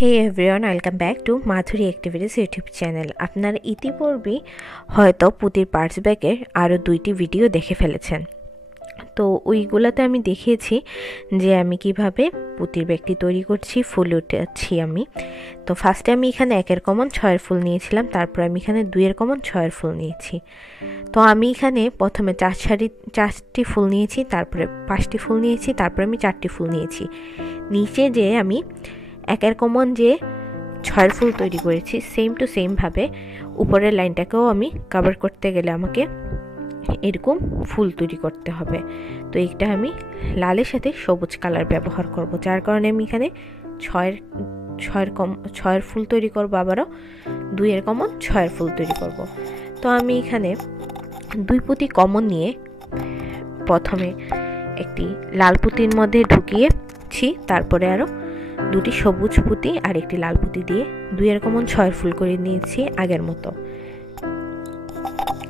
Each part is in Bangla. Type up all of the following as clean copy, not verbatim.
Hey everyone, welcome back to Madhuri activities YouTube channel. আপনারা ইতিপূর্বেই হয়তো পুঁতির পার্স ব্যাগের আরও 2টি ভিডিও দেখে ফেলেছেন। তো ওইগুলোতে আমি দেখিয়েছি যে আমি কিভাবে পুঁতির ব্যাগটি তৈরি করছি, ফুল উঠাচ্ছি আমি। তো ফার্স্টে আমি এখানে 1 কমন 6 ফুল নিয়েছিলাম, তারপর আমি এখানে 2 কমন 6 ফুল নিয়েছি। তো আমি এখানে প্রথমে 4টি ফুল নিয়েছি, তারপরে 5টি ফুল নিয়েছি, তারপরে আমি 4টি ফুল নিয়েছি। নিচে যে আমি 1 কমন যে 6 ফুল তৈরি করেছি, সেম টু সেমভাবে উপরের লাইনটাকেও আমি কভার করতে গেলে আমাকে এরকম ফুল তৈরি করতে হবে। তো এইটা আমি লালের সাথে সবুজ কালার ব্যবহার করব, যার কারণে আমি এখানে 6 ফুল তৈরি করব, আবারও 2 কমন 6 ফুল তৈরি করব। তো আমি এখানে 2 পুঁতি কমন নিয়ে প্রথমে একটি লাল পুঁতির মধ্যে ঢুকিয়েছি, তারপরে আরও 2টি সবুজ পুঁতি আর একটি লাল পুঁতি দিয়ে 2 কমন 6 ফুল করে নিয়েছি আগের মতো।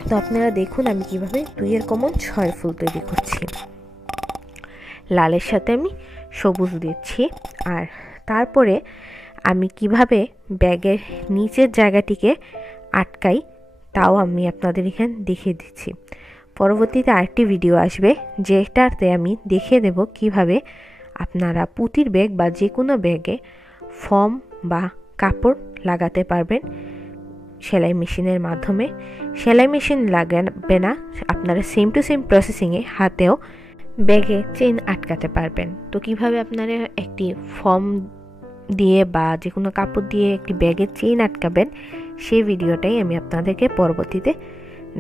তো আপনারা দেখুন আমি কিভাবে 2 কমন 6 ফুল তৈরি করছি। লালের সাথে আমি সবুজ দিচ্ছি, আর তারপরে আমি কিভাবে ব্যাগের নিচের জায়গাটিকে আটকাই তাও আমি আপনাদের এখানে দেখিয়ে দিচ্ছি। পরবর্তীতে আরেকটি ভিডিও আসবে যেটাতে আমি দেখিয়ে দেব কিভাবে আপনারা পুঁতির ব্যাগ বা যে কোনো ব্যাগে ফর্ম বা কাপড় লাগাতে পারবেন সেলাই মেশিনের মাধ্যমে। সেলাই মেশিন লাগাবে না, আপনারা সেম টু সেম প্রসেসিংয়ে হাতেও ব্যাগে চেন আটকাতে পারবেন। তো কিভাবে আপনারা একটি ফর্ম দিয়ে বা যে কোনো কাপড় দিয়ে একটি ব্যাগে চেন আটকাবেন সেই ভিডিওটাই আমি আপনাদেরকে পরবর্তীতে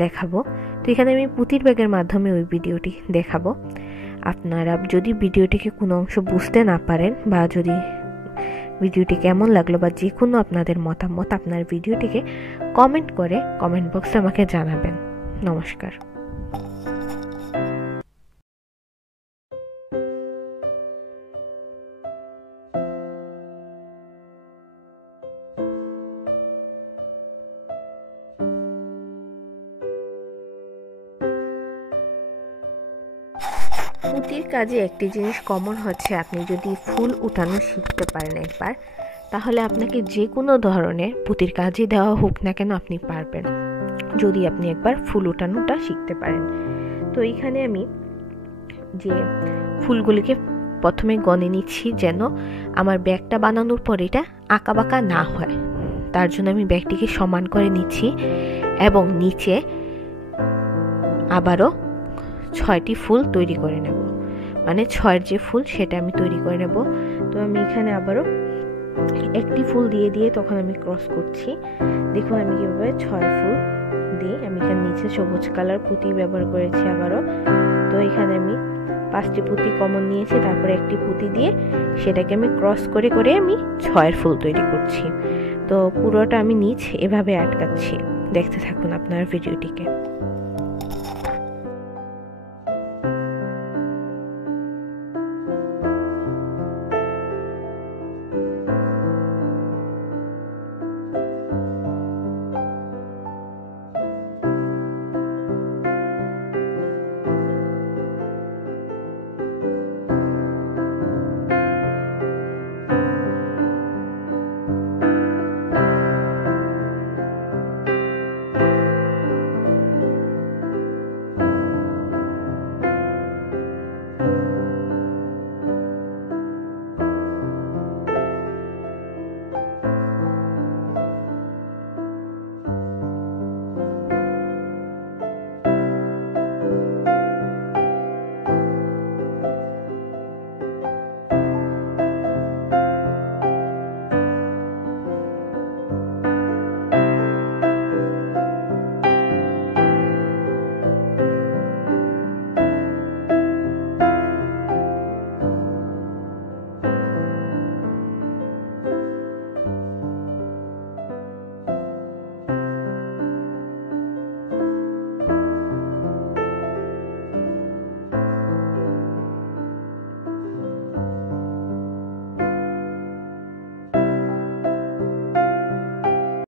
দেখাবো। তো এখানে আমি পুঁতির ব্যাগের মাধ্যমে ওই ভিডিওটি দেখাবো। আপনারা যদি ভিডিওটিকে কোনো অংশ বুঝতে না পারেন বা যদি ভিডিওটি কেমন লাগলো বা যে কোনো আপনাদের মতামত আপনার ভিডিওটিকে কমেন্ট করে কমেন্ট বক্সে আমাকে জানাবেন। নমস্কার। পুঁতির কাজে একটি জিনিস কমন হচ্ছে, আপনি যদি ফুল উঠানো শিখতে পারেন একবার, তাহলে আপনাকে যে কোনো ধরনের পুঁতির কাজই দেওয়া হোক না কেন আপনি পারবেন, যদি আপনি একবার ফুল উঠানোটা শিখতে পারেন। তো এইখানে আমি যে ফুলগুলিকে প্রথমে গনে নিচ্ছি যেন আমার ব্যাগটা বানানোর পর এটা আঁকাবাঁকা না হয়, তার জন্য আমি ব্যাগটিকে সমান করে নিচ্ছি এবং নিচে আবারও 6টি ফুল তৈরি করে নেব, মানে 6 যে ফুল সেটা আমি তৈরি করে নেব। তো আমি এখানে আবারও একটি ফুল দিয়ে দিয়ে তখন আমি ক্রস করছি। দেখুন আমি কীভাবে 6 ফুল দিয়ে আমি এখানে নিচে সবুজ কালার পুঁতি ব্যবহার করেছি আবারও। তো এখানে আমি 5টি পুঁতি কমন নিয়েছি, তারপরে একটি পুঁতি দিয়ে সেটাকে আমি ক্রস করে করে আমি 6 ফুল তৈরি করছি। তো পুরোটা আমি নিচ এভাবে আটকাচ্ছি, দেখতে থাকুন আপনার ভিডিওটিকে।